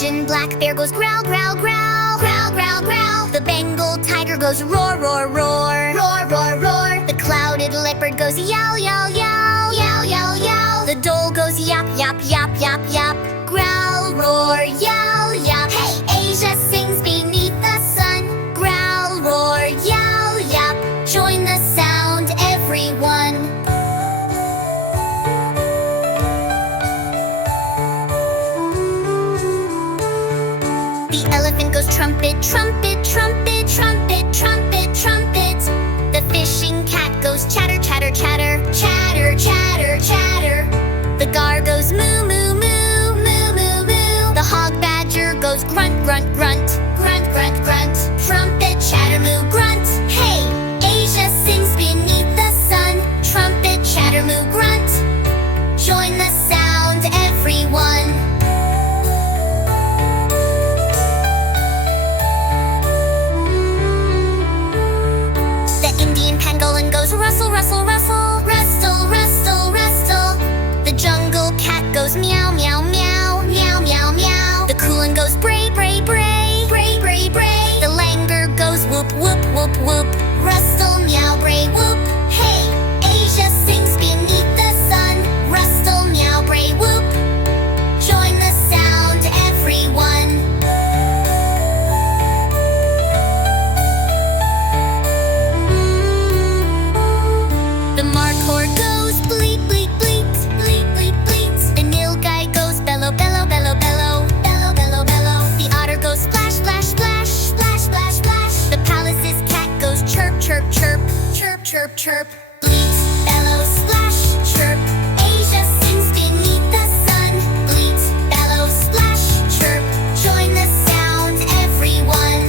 Asian black bear goes growl, growl, growl. Growl, growl, growl. The Bengal tiger goes roar, roar, roar. Roar, roar, roar. The clouded leopard goes yowl, yowl, yowl. Yowl, yowl, yowl. The dole goes yap, yap, yap, yap, yap. Growl, roar, yowl, yap. Hey, Asia sings beneath the sun. Growl, roar, yowl, yap. Join the sound, everyone. The elephant goes trumpet, trumpet, trumpet, trumpet, trumpet, trumpet. The fishing cat goes chatter, chatter, chatter, chatter, chatter, chatter. The gar goes moo, moo, moo, moo, moo, moo. The hog badger goes grunt, grunt, grunt, grunt, grunt, grunt. Trumpet, chatter, moo, grunt. Hey, Asia sings beneath the sun. Trumpet, chatter, moo, grunt. Join the sound, everyone. Pangolin goes rustle, rustle, rustle. Rustle, rustle, rustle. The jungle cat goes meow, meow, meow. Meow, meow, meow. The coolin goes bray, bray, bray. Bray, bray, bray. The langur goes whoop, whoop, whoop, whoop. Rustle, meow, bray, whoop. Hey, Asia sings beneath the sun. Rustle, meow, bray, whoop. Join the sound, everyone. The markhor goes bleat, bleat, bleat, bleat, bleat, bleat. The nilgai goes bellow, bellow, bellow, bellow, bellow, bellow, bellow. The otter goes splash, splash, splash, splash, splash, splash. The palace's cat goes chirp, chirp, chirp, chirp, chirp, chirp. Bleat, bellow, splash, chirp. Asia sings beneath the sun. Bleat, bellow, splash, chirp. Join the sound, everyone.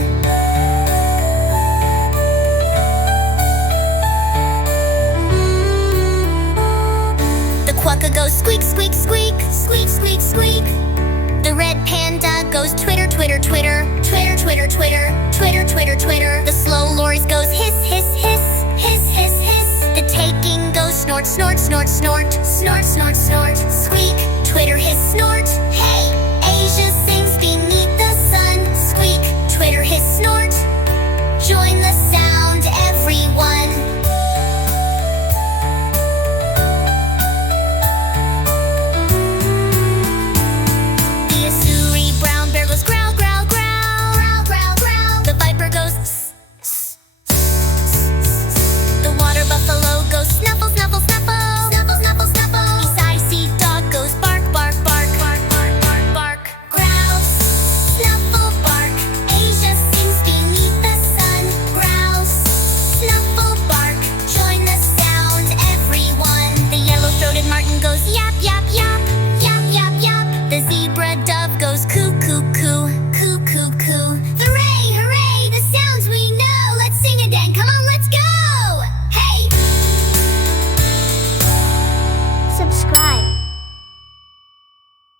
Quokka goes squeak, squeak, squeak, squeak, squeak, squeak. The red panda goes twitter, twitter, twitter, twitter, twitter, twitter, twitter, twitter, twitter. The slow lories goes hiss, hiss, hiss, hiss, hiss, hiss. The taking goes snort, snort, snort, snort, snort, snort, snort. Squeak, twitter, hiss, snort.